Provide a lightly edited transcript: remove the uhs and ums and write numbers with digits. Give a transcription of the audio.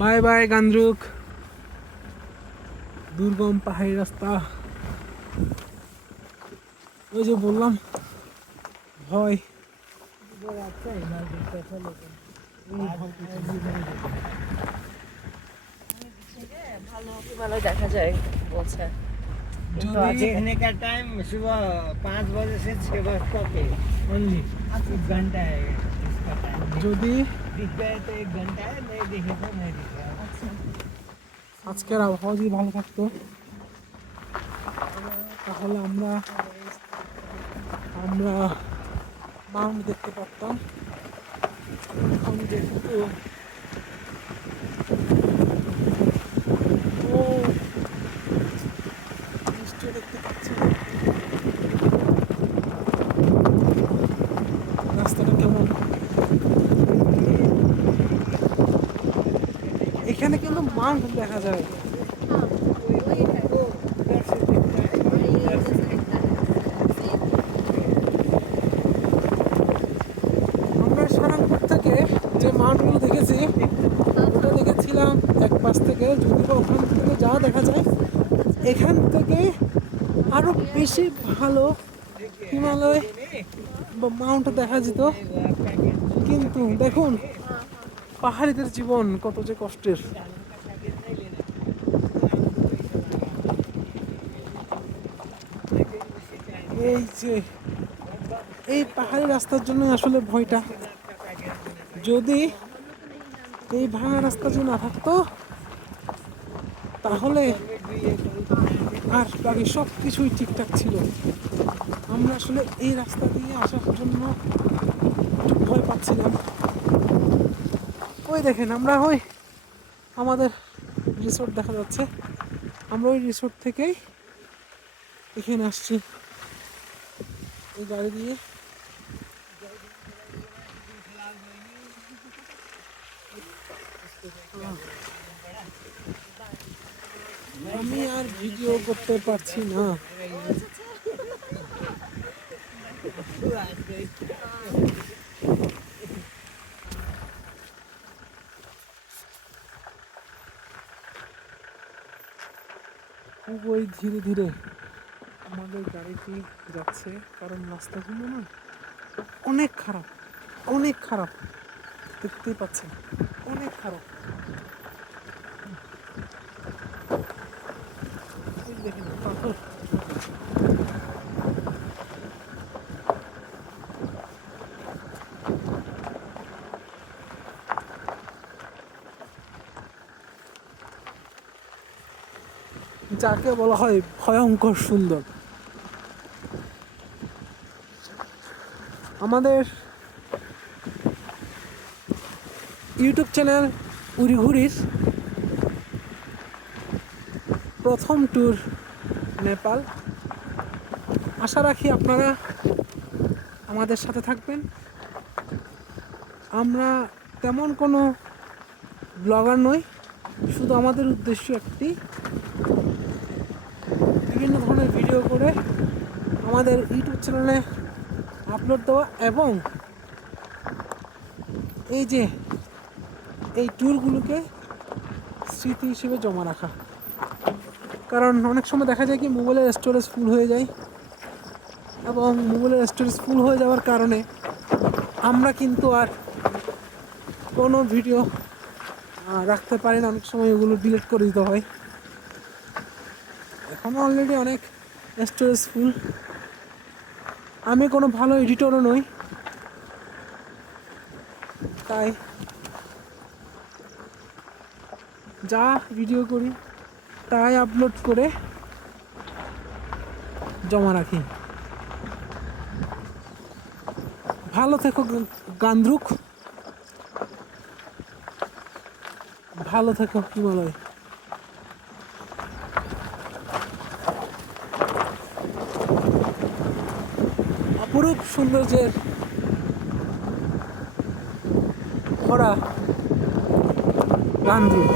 Bye bye গান্দ্রুক, দুর্গম পাহাড়ি রাস্তা। ওই যে বললাম ভয়। ভালো হিমালয় দেখা যায় বলছে। देखने का टाइम सुबह 5 बजे से 6 बजे तक है ओनली। 1 घंटा है इसका टाइम। যদি दिख गए तो 1 घंटा है, नहीं दिखे तो नहीं दिखे। আজকের আবহাওয়া যদি ভালো থাকতো তাহলে আমরা মাউন্ট দেখতে পারতাম। এখন যেহেতু ও নিশ্চয় দেখতে পাচ্ছি রাস্তাটা কেমন। এখানে কিন্তু মাউন্ট দেখা যায়। আমরা সারাংপুর থেকে যে মাউন্টগুলো দেখেছি ওটা দেখেছিলাম এক পাশ থেকে, যদিও ওখান থেকে যা দেখা যায় এখান থেকে আরো বেশি ভালো হিমালয় বা মাউন্ট দেখা যেত। কিন্তু দেখুন পাহাড়িদের জীবন কত যে কষ্টের। এই যে এই পাহাড়ি রাস্তার জন্য আসলে ভয়টা। যদি এই ভাঙা রাস্তা যদি না থাকতো তাহলে আর বাকি সব কিছুই ঠিকঠাক ছিল। আমরা আসলে এই রাস্তা দিয়ে আসার জন্য একটু ভয় পাচ্ছিলাম। ওই দেখেন আমরা ওই আমাদের রিসোর্ট দেখা যাচ্ছে, আমরা ওই রিসোর্ট থেকেই এখানে আসছি এই গাড়ি দিয়ে। আমি আর ভিডিও করতে পারছি না। খুবই ধীরে ধীরে আমাদের গাড়িটি যাচ্ছে, কারণ রাস্তাগুলো না অনেক খারাপ, অনেক খারাপ, দেখতেই পাচ্ছেন অনেক খারাপ। দেখেন পাথর। যাকে বলা হয় ভয়ঙ্কর সুন্দর। আমাদের ইউটিউব চ্যানেল উড়িঘুরির প্রথম ট্যুর নেপাল। আশা রাখি আপনারা আমাদের সাথে থাকবেন। আমরা তেমন কোনো ব্লগার নই, শুধু আমাদের উদ্দেশ্য একটি, বিভিন্ন ধরনের ভিডিও করে আমাদের ইউটিউব চ্যানেলে আপলোড দেওয়া এবং এই যে এই ট্যুরগুলোকে স্মৃতি হিসেবে জমা রাখা। কারণ অনেক সময় দেখা যায় কি মোবাইলের স্টোরেজ ফুল হয়ে যায়, এবং মোবাইলের স্টোরেজ ফুল হয়ে যাওয়ার কারণে আমরা কিন্তু আর কোনো ভিডিও রাখতে পারি না, অনেক সময় এগুলো ডিলিট করে দিতে হয়। এখন অলরেডি অনেক স্টোরেজ ফুল। আমি কোনো ভালো এডিটরও নই, তাই যা ভিডিও করি তাই আপলোড করে জমা রাখি। ভালো থেকো গান্দ্রুক, ভালো থেকো হিমালয়। অপরূপ সৌন্দর্যের ভরা গান্দ্রুক।